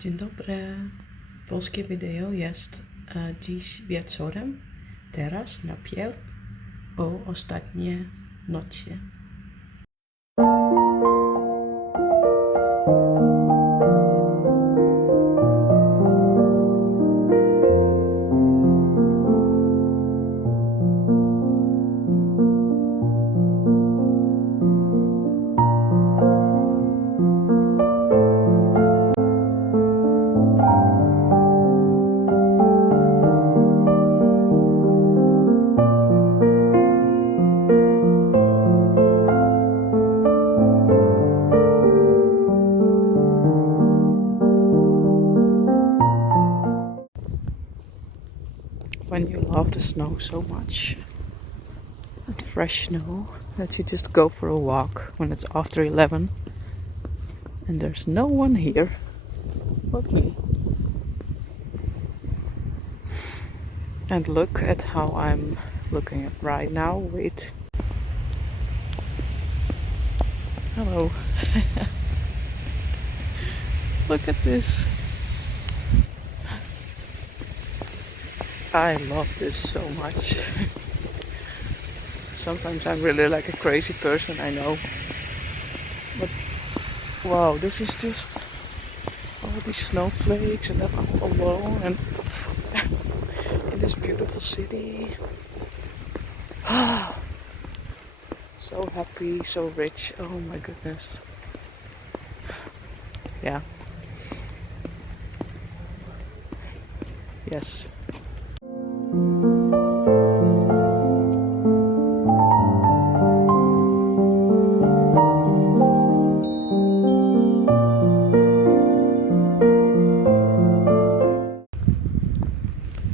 Dzień dobry. Polskie wideo jest dziś wieczorem, teraz najpierw o ostatnie nocy. When you love the snow so much, and fresh snow, that you just go for a walk when it's after 11 and there's no one here but me. And look at how I'm looking at right now. Wait. Hello. Look at this. I love this so much. Sometimes I'm really like a crazy person, I know. But wow, this is just all these snowflakes and that I'm alone and in this beautiful city. So happy, so rich. Oh my goodness. Yeah. Yes.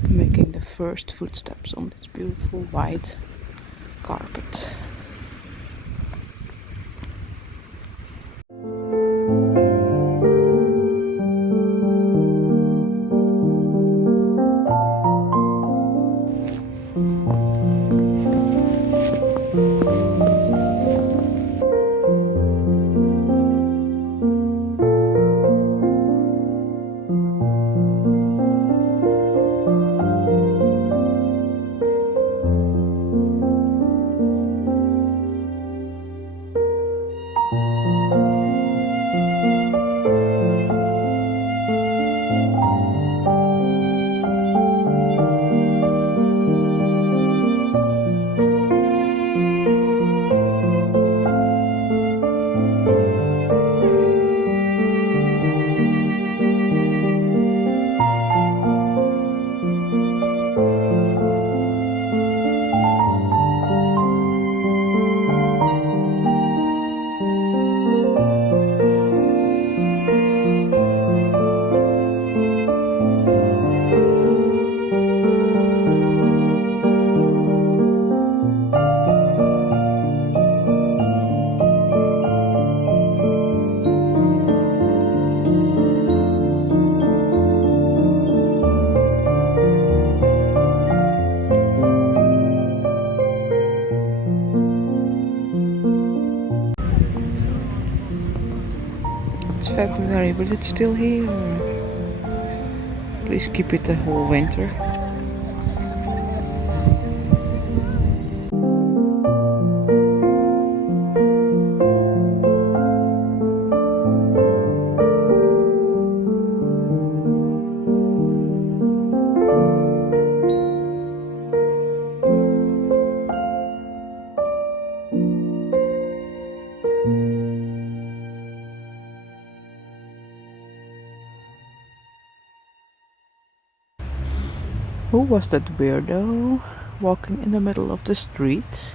Making the first footsteps on this beautiful white carpet. It's February, but it's still here. Please keep it the whole winter. Who was that weirdo walking in the middle of the street?